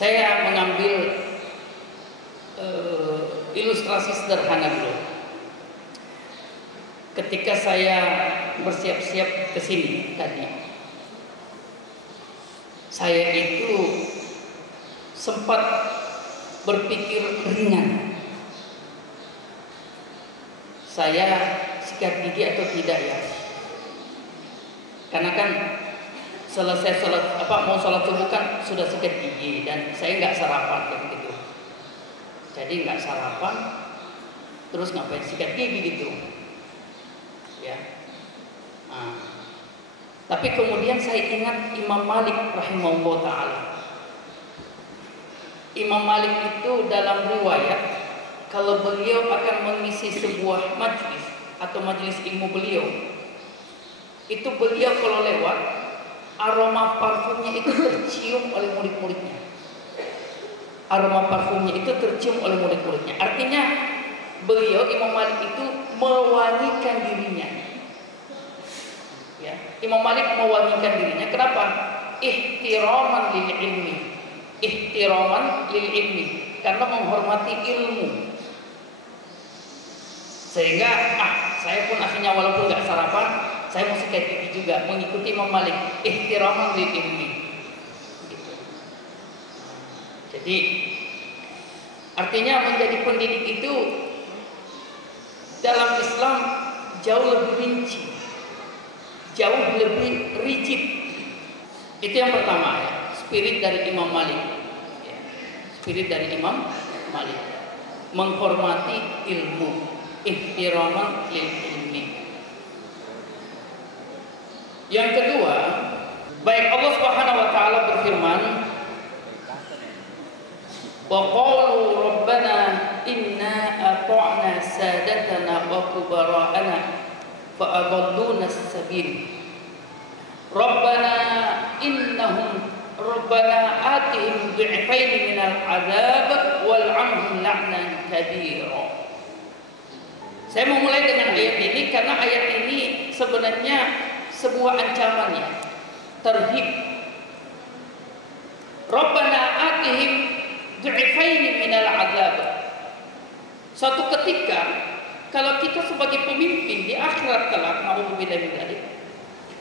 Saya mengambil ilustrasi sederhana dulu. Ketika saya bersiap-siap ke sini tadi, saya itu sempat berpikir ringan. Saya sikat gigi atau tidak ya? Karena kan selesai mau sholat subuh kan sudah sikat gigi dan saya nggak sarapan kayak gitu. Jadi nggak sarapan, terus ngapain sikat gigi gitu? Ya. Nah, tapi kemudian saya ingat Imam Malik rahimahullah taala. Imam Malik itu dalam riwayat kalau beliau akan mengisi sebuah majlis atau majelis ilmu beliau, itu beliau kalau lewat aroma parfumnya itu tercium oleh murid-muridnya. Aroma parfumnya itu tercium oleh murid-muridnya. Artinya beliau Imam Malik itu mewangikan dirinya. Ya, Imam Malik mewangikan dirinya. Kenapa? Ihtiraman lil ilmi. Ihtiraman lil ilmi, karena menghormati ilmu. Sehingga saya pun akhirnya walaupun nggak sarapan, saya mau sikat gigi juga mengikuti Imam Malik. Ihtiraman lil ilmi. Gitu. Jadi artinya menjadi pendidik itu dalam Islam jauh lebih rinci, jauh lebih rigid. Itu yang pertama ya, spirit dari Imam Malik. Ya, spirit dari Imam Malik menghormati ilmu, ihtiraman lil ilmi. Yang kedua, baik Allah Subhanahu wa taala berfirman, wa qalu rabbana inna ata'na sadatana wa kubara'ana fa adalluna as-sabil. Rabbana atihim du'afaini minal azab wal'anhum la'nan kabira. Saya mau mulai dengan ayat ini karena ayat ini sebenarnya sebuah ancaman ya, terhib. Rabbana atihim du'afaini minal azab. Suatu ketika kalau kita sebagai pemimpin di akhirat kelak, naudzubillah min dzalik,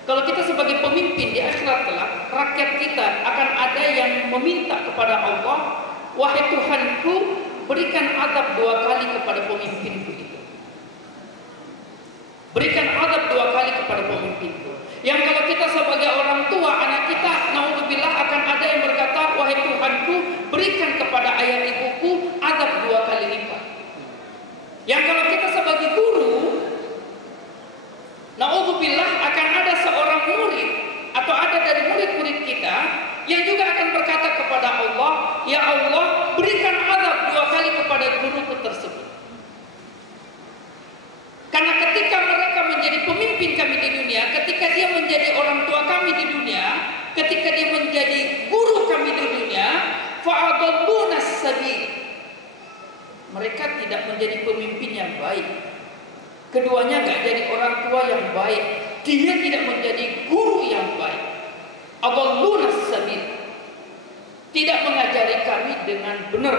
kalau kita sebagai pemimpin di akhirat kelak, rakyat kita akan ada yang meminta kepada Allah, wahai Tuhanku, berikan azab 2 kali kepada pemimpinku itu. Berikan azab 2 kali kepada pemimpinku. Yang kalau kita sebagai orang tua, anak kita, naudzubillah, akan ada yang berkata, wahai Tuhanku, berikan kepada ayah ibuku azab 2 kali lipat. Yang kalau kita sebagai guru, naudzubillah, akan ada seorang murid atau ada dari murid-murid kita yang juga akan berkata kepada Allah, ya Allah, berikan azab 2 kali kepada guruku tersebut. Karena ketika mereka menjadi pemimpin kami di dunia, ketika dia menjadi orang tua kami di dunia, ketika dia menjadi guru kami di dunia, fa'adalluna as-sabil. Mereka tidak menjadi pemimpin yang baik. Keduanya nggak jadi orang tua yang baik. Dia tidak menjadi guru yang baik. Adalluna as-sabil. Tidak mengajari kami dengan benar.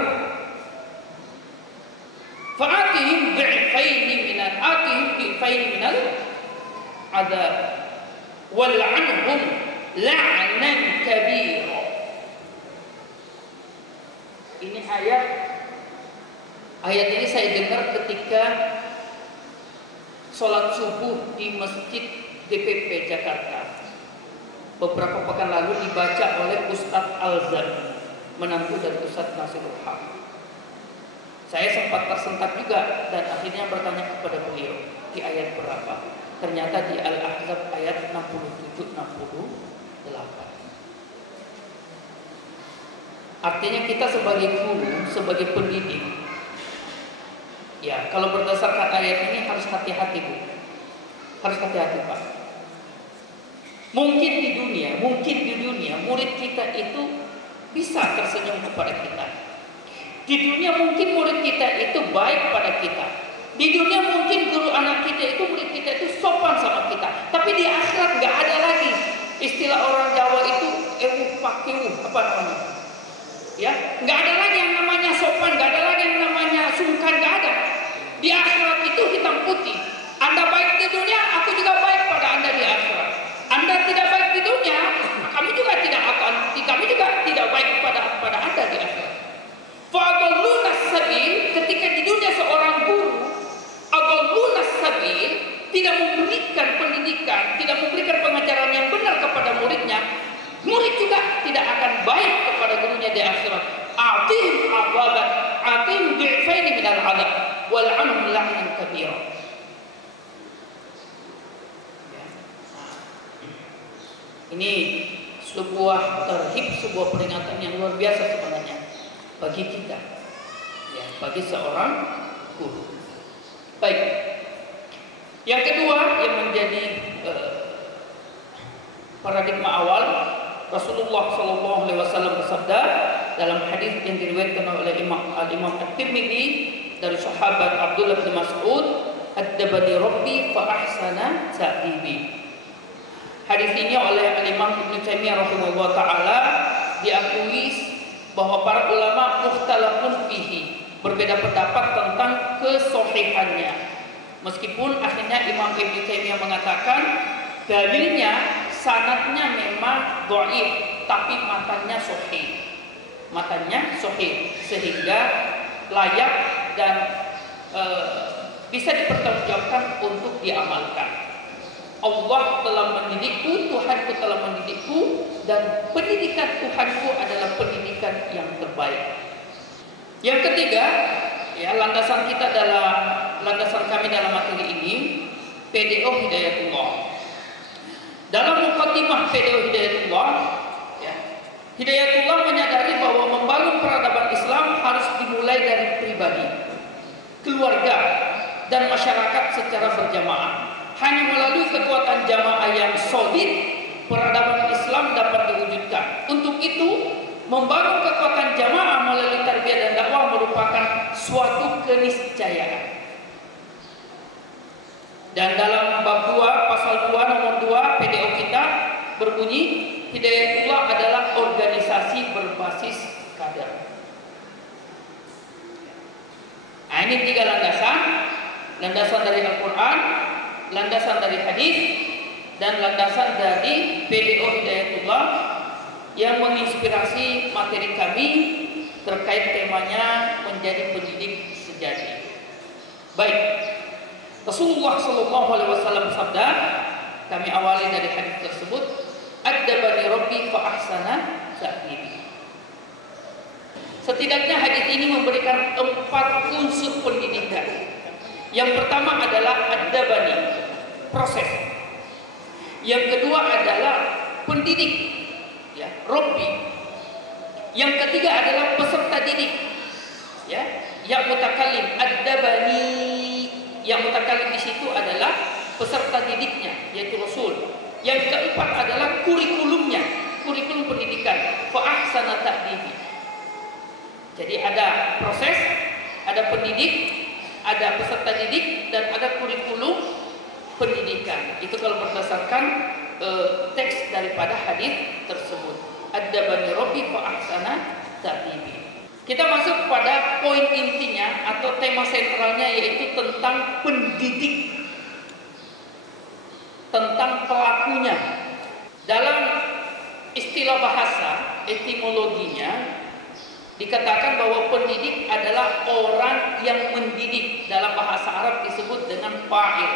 Fa'atihim bi'faini minal adab wal'anhum la'nan kabira. Ini ayat ini saya dengar ketika sholat subuh di Masjid DPP Jakarta. Beberapa pekan lalu dibaca oleh Ustadz Alzam, menantu dari Ustadz Nasirul Haq. Saya sempat tersentak juga dan akhirnya bertanya kepada beliau, di ayat berapa? Ternyata di Al-Ahzab ayat 67-68. Artinya kita sebagai guru, sebagai pendidik, ya kalau berdasarkan ayat ini harus hati-hati Bu. Harus hati-hati Pak. Mungkin di dunia murid kita itu bisa tersenyum kepada kita. Di dunia mungkin murid kita itu baik pada kita. Di dunia mungkin guru anak kita itu, murid kita itu sopan sama kita. Tapi di akhirat nggak ada lagi istilah orang Jawa itu pakeu, apa namanya? Ya, Nggak ada lagi yang namanya sopan, nggak ada lagi yang namanya sungkan, nggak ada. Di akhirat itu hitam putih. Anda baik di dunia, aku juga baik pada Anda di akhirat. Anda tidak baik di dunia, kami juga tidak baik pada Anda di akhirat. Fa'adalluna sabil, ketika di dunia seorang guru adalluna sabil tidak memberikan pendidikan, tidak memberikan pengajaran yang benar kepada muridnya, murid juga tidak akan baik kepada gurunya di akhirat. Atihim azaban, atihim du'faini minal azab wal anhum la'nan kabira. Ini sebuah terhib, sebuah peringatan yang luar biasa sebenarnya bagi kita, ya, bagi seorang guru. Baik. Yang kedua yang menjadi paradigma awal, Rasulullah SAW bersabda dalam hadis yang diriwayatkan oleh Imam At-Tirmidzi dari sahabat Abdullah bin Mas'ud, "Addabani Rabbi fa ahsana ta'dibi." Hadis ini oleh Imam Ibnu Taimiyah rahimahullah taala diakui bahwa para ulama mukhtalafun fihi, berbeda pendapat tentang kesohihannya. Meskipun akhirnya Imam Ibnu Taimiyah mengatakan dalilnya sanadnya memang dhaif, tapi matanya sahih. Matanya sahih sehingga layak dan bisa dipertanggungjawabkan untuk diamalkan. Allah telah mendidikku, Tuhanku telah mendidikku, dan pendidikan Tuhanku adalah pendidikan yang terbaik. Yang ketiga, ya, landasan kami dalam materi ini, PDO Hidayatullah. Dalam mukaddimah PDO Hidayatullah, ya, Hidayatullah menyadari bahwa membangun peradaban Islam harus dimulai dari pribadi, keluarga, dan masyarakat secara berjamaah. Hanya melalui kekuatan jamaah yang solid, peradaban Islam dapat diwujudkan. Untuk itu, membangun kekuatan jamaah melalui tarbiyah dan dakwah merupakan suatu keniscayaan. Dan dalam bab 2, pasal 2, nomor 2 PDO kita berbunyi, Hidayatullah adalah organisasi berbasis kader. Nah, ini 3 landasan. Landasan dari Al-Quran, landasan dari hadis, dan landasan dari PDO Hidayatullah yang menginspirasi materi kami terkait temanya menjadi pendidik sejati. Baik, Rasulullah SAW bersabda, kami awali dari hadis tersebut, "Addabani Rabbi fa ahsana ta'dibi." Setidaknya hadis ini memberikan 4 unsur pendidikan. Yang pertama adalah addabani, proses. Yang kedua adalah pendidik, ya, Rabbi. Yang ketiga adalah peserta didik, ya, yang mutakallim, addabani. Yang mutakallim di situ adalah peserta didiknya, yaitu Rasul. Yang keempat adalah kurikulumnya, kurikulum pendidikan, fa ahsana ta'dibi. Jadi ada proses, ada pendidik, ada peserta didik, dan ada kurikulum pendidikan. Itu kalau berdasarkan teks daripada hadis tersebut. Addabani Rabbi fa ahsana ta'dibi. Kita masuk pada poin intinya atau tema sentralnya, yaitu tentang pendidik, tentang pelakunya. Dalam istilah bahasa, etimologinya dikatakan bahwa pendidik adalah orang yang mendidik. Dalam bahasa Arab disebut dengan fa'il.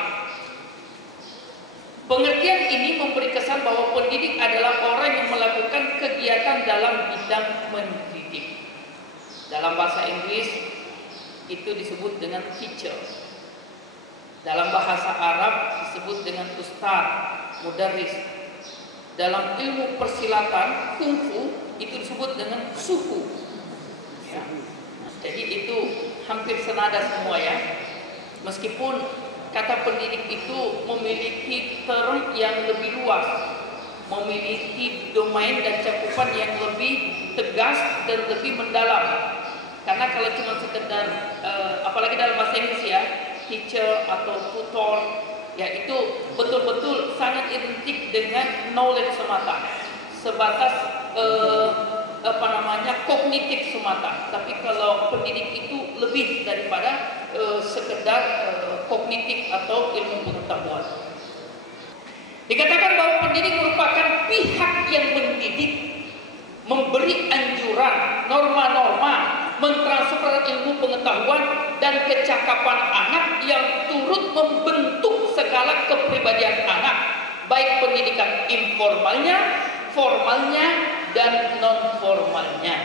Pengertian ini memberi kesan bahwa pendidik adalah orang yang melakukan kegiatan dalam bidang mendidik. Dalam bahasa Inggris itu disebut dengan teacher. Dalam bahasa Arab disebut dengan ustaz, mudarris. Dalam ilmu persilatan kungfu itu disebut dengan suhu. Ya. Jadi itu hampir senada semua, ya. Meskipun kata pendidik itu memiliki term yang lebih luas, memiliki domain dan cakupan yang lebih tegas dan lebih mendalam. Karena kalau cuma sekedar apalagi dalam bahasa Inggris, ya, teacher atau tutor, ya, itu betul-betul sangat identik dengan knowledge semata, sebatas kognitif semata. Tapi kalau pendidik itu lebih daripada sekedar kognitif atau ilmu pengetahuan. Dikatakan bahwa pendidik merupakan pihak yang mendidik, memberi anjuran, norma-norma, mentransfer ilmu pengetahuan dan kecakapan anak yang turut membentuk segala kepribadian anak, baik pendidikan informalnya, formalnya, dan non-formalnya.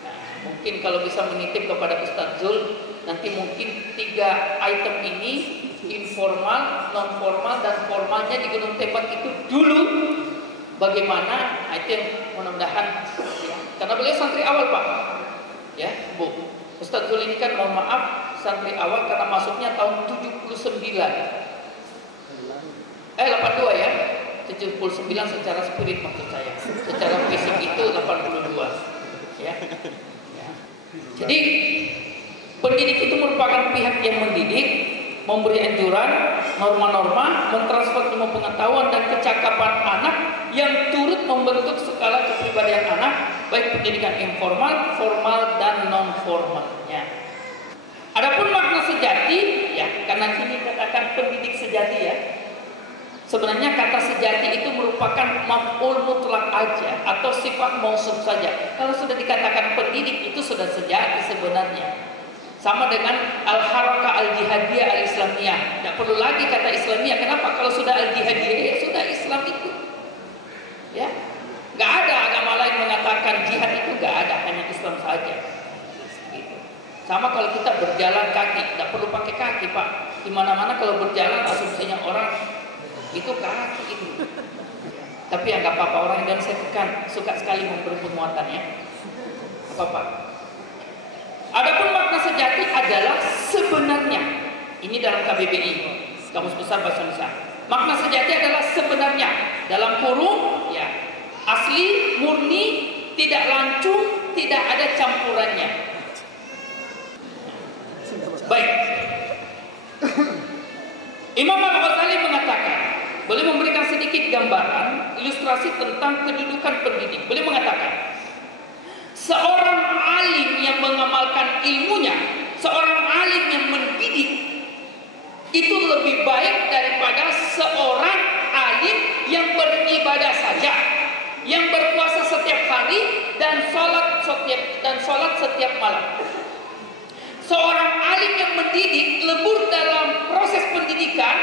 Nah, mungkin kalau bisa menitip kepada Ustadz Zul, nanti mungkin 3 item ini, informal, non-formal, dan formalnya di Gunung Tembak itu dulu bagaimana. Nah, itu yang mudah-mudahan ya. Karena beliau santri awal Pak ya Bu. Ustadz Zul ini kan mohon maaf santri awal karena masuknya tahun 79 82 ya, 79 secara spirit maksud saya. Secara fisik itu 82 ya. Jadi pendidik itu merupakan pihak yang mendidik, memberi anjuran, norma-norma, mentransfer ilmu pengetahuan dan kecakapan anak yang turut membentuk skala kepribadian anak, baik pendidikan informal, formal, dan non-formalnya. Adapun makna sejati, ya, karena sini katakan pendidik sejati ya. Sebenarnya kata sejati itu merupakan maf'ul mutlak aja atau sifat mausuf saja. Kalau sudah dikatakan pendidik itu sudah sejati sebenarnya. Sama dengan al-harakah al-jihadiyah al-islamiyah. Tidak perlu lagi kata Islamiyah. Kenapa? Kalau sudah al-jihadiyah ya sudah Islam itu. Ya, nggak ada agama lain mengatakan jihad itu, nggak ada, hanya Islam saja. Gitu. Sama kalau kita berjalan kaki, tidak perlu pakai kaki Pak. Di mana-mana kalau berjalan asumsinya orang itu kaki itu. Tapi ya nggak apa-apa, orang Indonesia kan suka sekali memberi penguatan ya. Apa-apa. Adapun makna sejati adalah sebenarnya. Ini dalam KBBI, Kamus Besar Bahasa Indonesia. Makna sejati adalah sebenarnya, dalam kurung ya, asli, murni, tidak lancung, tidak ada campurannya. Baik. Imam Al-Ghazali mengatakan, boleh memberikan sedikit gambaran ilustrasi tentang kedudukan pendidik. Boleh mengatakan, seorang alim yang mengamalkan ilmunya, seorang alim yang mendidik, itu lebih baik daripada seorang alim yang beribadah saja, yang berpuasa setiap hari dan sholat setiap malam. Seorang alim yang mendidik lebur dalam proses pendidikan,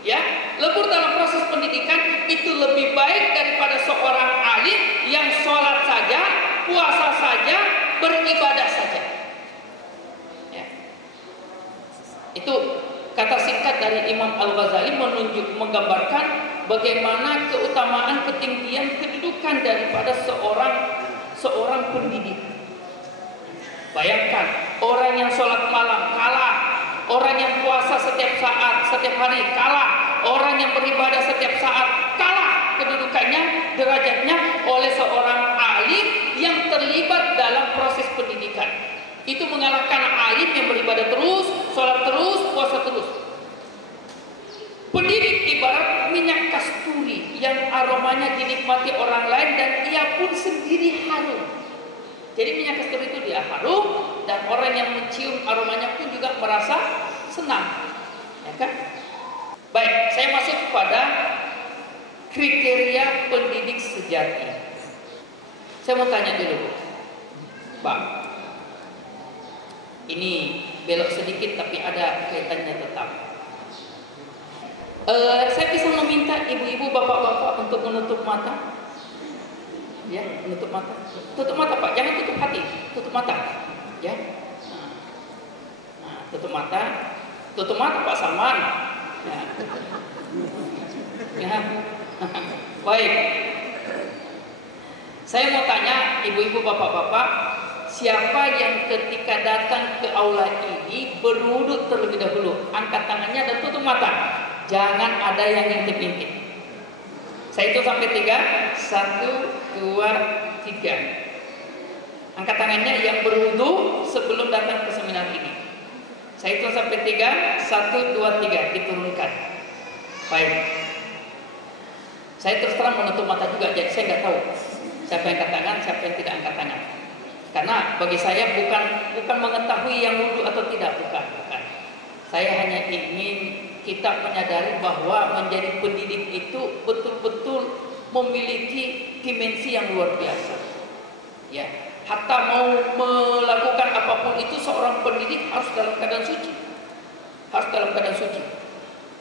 ya, lebur dalam proses pendidikan itu lebih baik daripada seorang alim yang sholat saja, puasa saja, beribadah saja. Ya. Itu kata singkat dari Imam Al-Ghazali menggambarkan bagaimana keutamaan, ketinggian, kedudukan daripada seorang pendidik. Bayangkan, orang yang sholat malam kalah, orang yang puasa setiap saat, setiap hari kalah, orang yang beribadah setiap saat kalah kedudukannya, derajatnya oleh seorang alim yang terlibat dalam proses pendidikan. Itu mengalahkan alim yang beribadah terus, sholat terus, puasa terus. Pendidik ibarat minyak kasturi yang aromanya dinikmati orang lain dan ia pun sendiri harum. Jadi minyak kasturi itu dia harum dan orang yang mencium aromanya pun juga merasa senang. Ya kan? Baik, saya masuk pada kriteria pendidik sejati. Saya mau tanya dulu, Pak. Ini belok sedikit tapi ada kaitannya tetap. Saya bisa meminta ibu-ibu, bapak-bapak untuk menutup mata. Ya, menutup mata. Tutup mata Pak, jangan tutup hati. Tutup mata. Ya. Nah, tutup mata. Tutup mata Pak Salman. Ya. Ya. Baik. Saya mau tanya ibu-ibu, bapak-bapak, siapa yang ketika datang ke aula ini berwudu terlebih dahulu? Angkat tangannya dan tutup mata. Jangan ada yang ngintip-ngintip. Saya hitung sampai 3. 1, 2, 3. Angkat tangannya yang berwudu sebelum datang ke seminar ini. Saya hitung sampai 3. 1, 2, 3. Diturunkan. Baik. Saya terus terang menutup mata juga, jadi saya nggak tahu. Siapa yang angkat tangan, siapa yang tidak angkat tangan. Karena bagi saya bukan mengetahui yang wudhu atau tidak, bukan. Saya hanya ingin kita menyadari bahwa menjadi pendidik itu betul-betul memiliki dimensi yang luar biasa. Ya, hatta mau melakukan apapun itu seorang pendidik harus dalam keadaan suci. Harus dalam keadaan suci.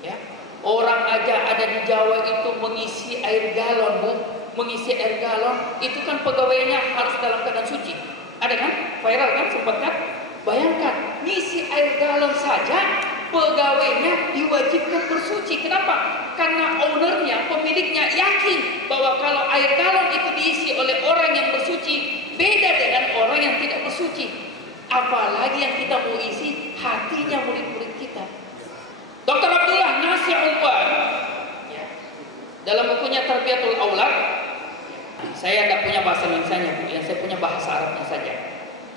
Ya. Orang aja ada di Jawa itu mengisi air galon, Bu. Mengisi air galon itu kan pegawainya harus dalam keadaan suci. Ada kan? Viral kan, sempat kan? Bayangkan, ngisi air galon saja pegawainya diwajibkan bersuci. Kenapa? Karena ownernya, pemiliknya yakin bahwa kalau air galon itu diisi oleh orang yang bersuci beda dengan orang yang tidak bersuci. Apalagi yang kita mau isi hatinya murid-murid kita. Dr. Abdullah Nasir Ulwan, ya, dalam bukunya Tarbiyatul Aulad, saya tidak punya bahasa Indonesia-nya, yang saya punya bahasa Arabnya saja.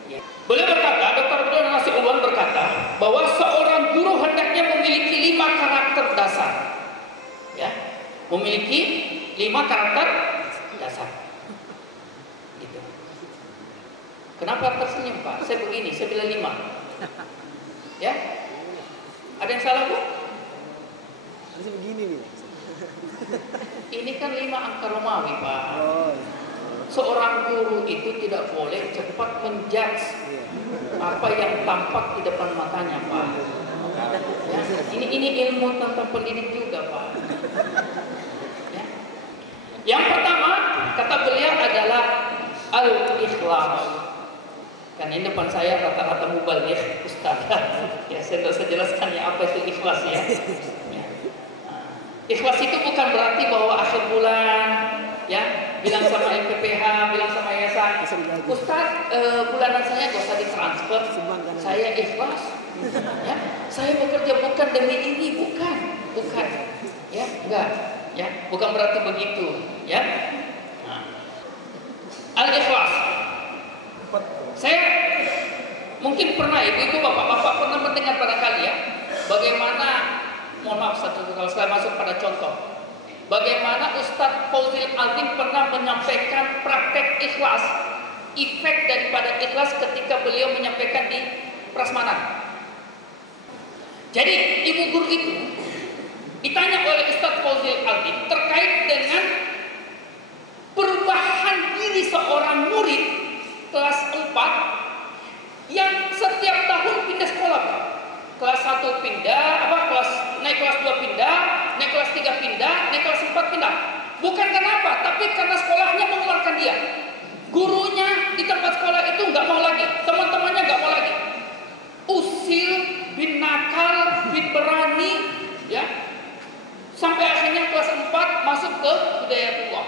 Ya. Beliau berkata, Dr. Abdullah Nasir Ulwan berkata bahwa seorang guru hendaknya memiliki 5 karakter dasar. Ya, memiliki 5 karakter dasar. Gitu. Kenapa tersenyum, Pak? Saya begini, saya bilang 5. Ya, ada yang salah, Bu? Bisa begini nih. Ini kan 5 angka Romawi, Pak. Oh. Seorang guru itu tidak boleh cepat menjudge apa yang tampak di depan matanya, Pak. Ya, ini ilmu tentang pendidik juga, Pak. Ya. Yang pertama, kata beliau adalah al-ikhlas. Kan ini depan saya rata-rata mubaligh, Ustaz. Ya, saya tidak usah jelaskan ya apa itu ikhlas ya. Ikhlas itu bukan berarti bahwa akhir bulan ya bilang sama LPPH, bilang sama yayasan, Ustaz, bulanan saya gak usah ditransfer, saya ikhlas. Ya, saya bekerja bukan demi ini, bukan, ya, enggak, ya, bukan berarti begitu, ya. Nah. Al-ikhlas. Saya mungkin pernah, ibu-ibu, bapak-bapak pernah mendengar barangkali ya, bagaimana, mohon maaf satu kalau saya masuk pada contoh. Bagaimana Ustadz Fauzil Azim pernah menyampaikan praktek ikhlas, efek daripada ikhlas ketika beliau menyampaikan di prasmanan. Jadi ibu guru itu ditanya oleh Ustadz Fauzil Azim terkait dengan perubahan diri seorang murid kelas 4 yang setiap tahun pindah sekolah. Kelas 1 pindah, naik kelas 2 pindah, naik kelas 3 pindah, naik kelas 4 pindah. Bukan kenapa, tapi karena sekolahnya mengeluarkan dia. Gurunya di tempat sekolah itu nggak mau lagi, teman-temannya nggak mau lagi. Usil, bin nakal, bin berani, ya. Sampai akhirnya kelas 4 masuk ke Hidayatullah.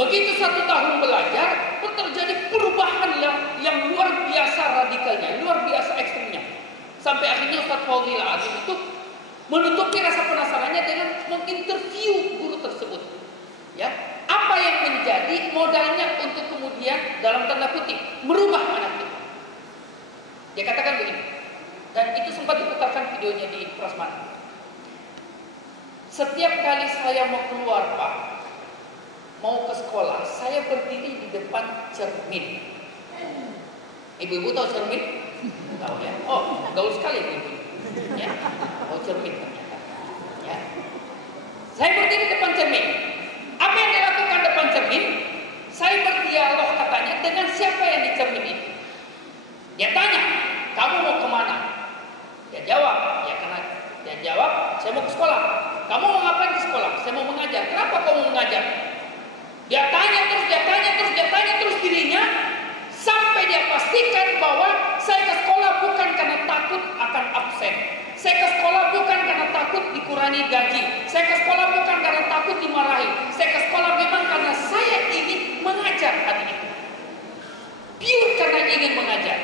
Begitu 1 tahun belajar, terjadi perubahan yang luar biasa radikalnya, luar biasa ekstrimnya. Sampai akhirnya Ustadz Fauzil Azim itu menutupi rasa penasarannya dengan menginterview guru tersebut. Ya, apa yang menjadi modalnya untuk kemudian dalam tanda kutip merubah anak itu? Dia katakan begini, dan itu sempat diputarkan videonya di prasmanan. Setiap kali saya mau keluar, Pak, mau ke sekolah, saya berdiri di depan cermin. Ibu-ibu tahu cermin? Tahu ya? Oh, gaul sekali ibu-ibu. Ya, oh cermin ternyata. Ya. Saya berdiri di depan cermin. Apa yang dilakukan depan cermin? Saya berdialog katanya dengan siapa yang di cermin itu. Dia tanya, kamu mau kemana? Dia jawab, ya karena dia jawab, saya mau ke sekolah. Kamu mau ngapain ke sekolah? Saya mau mengajar. Kenapa kamu mau mengajar? Dia tanya terus dirinya sampai dia pastikan bahwa saya ke sekolah bukan karena takut akan absen. Saya ke sekolah bukan karena takut dikurangi gaji. Saya ke sekolah bukan karena takut dimarahi. Saya ke sekolah memang karena saya ingin mengajar hari itu. Pure karena ingin mengajar.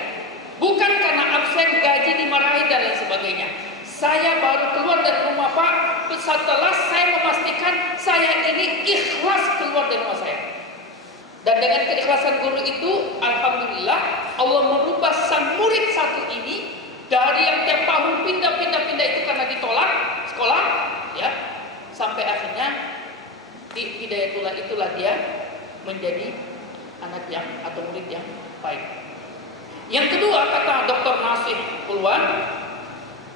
Bukan karena absen, gaji, dimarahi dan lain sebagainya. Saya baru keluar dari rumah, Pak, setelah saya memastikan saya ini ikhlas keluar dari rumah saya. Dan dengan keikhlasan guru itu, alhamdulillah, Allah merubah sang murid satu ini dari yang tiap tahun pindah itu karena ditolak sekolah, ya, sampai akhirnya di Hidayatullah itulah dia menjadi anak yang atau murid yang baik. Yang kedua, kata Dr. Nasih Pulwan,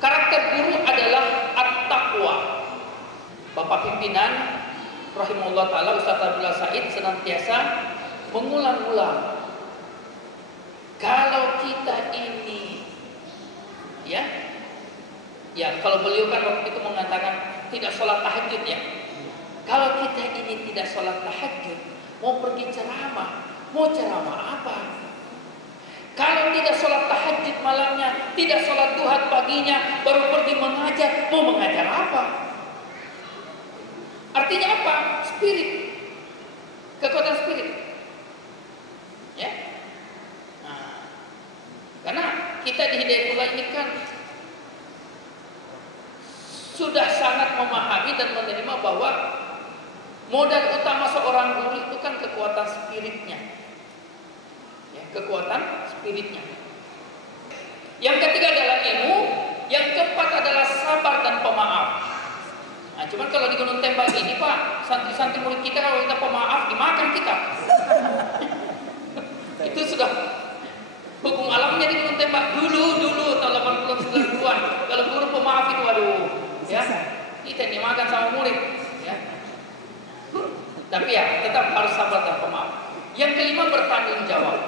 karakter guru adalah at-taqwa. Bapak pimpinan rahimahullah taala Ustaz Abdullah Said senantiasa mengulang-ulang, kalau kita ini kalau beliau kan waktu itu mengatakan tidak sholat tahajud ya. Kalau kita ini tidak sholat tahajud, mau pergi ceramah, mau ceramah apa? Kalau tidak sholat tahajud malamnya, tidak sholat duha paginya, baru pergi mengajar, mau mengajar apa? Artinya apa? Spirit, kekuatan spirit, ya. Nah, karena kita di Hidayatullah ini kan sudah sangat memahami dan menerima bahwa modal utama seorang guru itu kan kekuatan spiritnya, ya, kekuatan spiritnya. Yang ketiga adalah ilmu, yang keempat adalah sabar dan pemaaf. Nah, cuman kalau di Gunung Tembak ini Pak, santri-santri murid kita kalau kita pemaaf dimakan kita. Itu sudah hukum alamnya di Gunung Tembak dulu tahun 80-90-an. Kalau guru pemaaf itu waduh, ya kita dimakan sama murid, ya. Tapi ya tetap harus sabar dan pemaaf. Yang kelima, bertanggung jawab,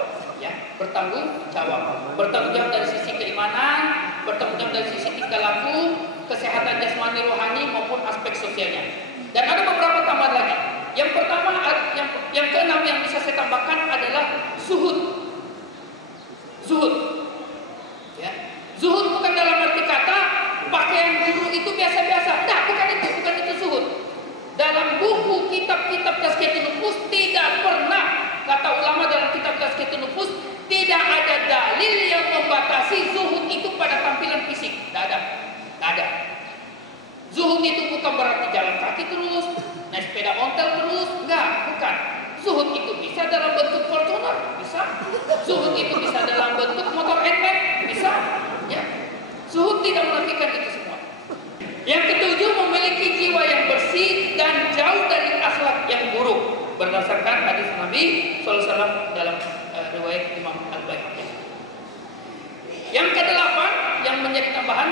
ya, bertanggung jawab dari sisi keimanan, bertanggung jawab dari sisi tingkah laku, kesehatan jasmani rohani maupun aspek sosialnya. Dan ada beberapa tambahan lagi. Yang pertama, yang keenam yang bisa saya tambahkan adalah zuhud. Zuhud, ya. Zuhud bukan dalam arti kata pakaian guru itu biasa-biasa. Nah, bukan itu zuhud. Dalam buku kitab-kitab Tazkiyatun Nufus tidak pernah, kata ulama dalam kitab Tazkiyatun Nufus, tidak ada dalil yang membatasi zuhud itu pada tampilan fisik. Tidak ada. Zuhud itu bukan berarti jalan kaki terus, naik sepeda ontel terus, bukan. Zuhud itu bisa dalam bentuk Fortuner, bisa. Zuhud itu bisa dalam bentuk motor NMAX, bisa. Ya. Zuhud tidak menafikan itu semua. Yang ketujuh, memiliki jiwa yang bersih dan jauh dari akhlak yang buruk, berdasarkan hadis Nabi SAW dalam riwayat Imam Al-Baihaqi. Yang kedelapan, yang menjadi tambahan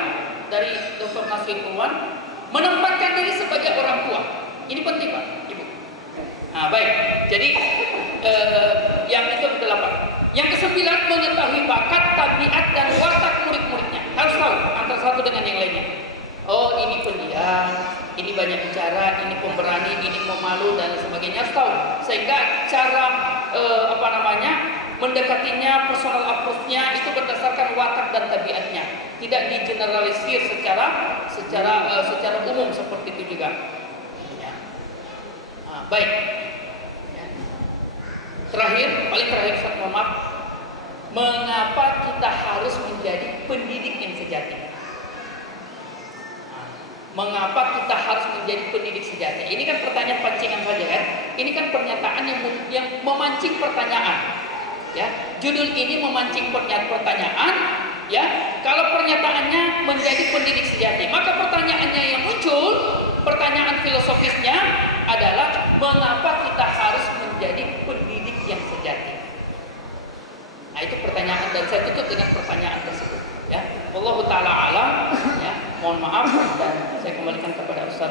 dari Dr. Nasir Pulwan, menempatkan diri sebagai orang tua. Ini penting Pak, Ibu. Nah, baik. Jadi yang itu kedelapan. Yang kesembilan, mengetahui bakat, tabiat dan watak murid-muridnya. Harus tahu antara satu dengan yang lainnya. Oh, ini pendiam, ini banyak bicara, ini pemberani, ini pemalu dan sebagainya. Harus tahu. Sehingga cara mendekatinya, personal approach-nya itu berdasarkan watak dan tabiatnya. Tidak digeneralisir secara umum seperti itu juga. Ya. Nah, baik. Ya. Paling terakhir, Ustaz Muhammad, mengapa kita harus menjadi pendidik yang sejati? Mengapa kita harus menjadi pendidik sejati? Ini kan pertanyaan pancingan saja kan? Ini kan pernyataan yang memancing pertanyaan. Ya, judul ini memancing pertanyaan. Ya, kalau pernyataannya menjadi pendidik sejati, maka pertanyaannya yang muncul, pertanyaan filosofisnya adalah mengapa kita harus menjadi pendidik yang sejati? Nah, itu pertanyaan dan saya tutup dengan pertanyaan tersebut. Ya, Wallahu taala alam. Ya, mohon maaf dan saya kembalikan kepada Ustaz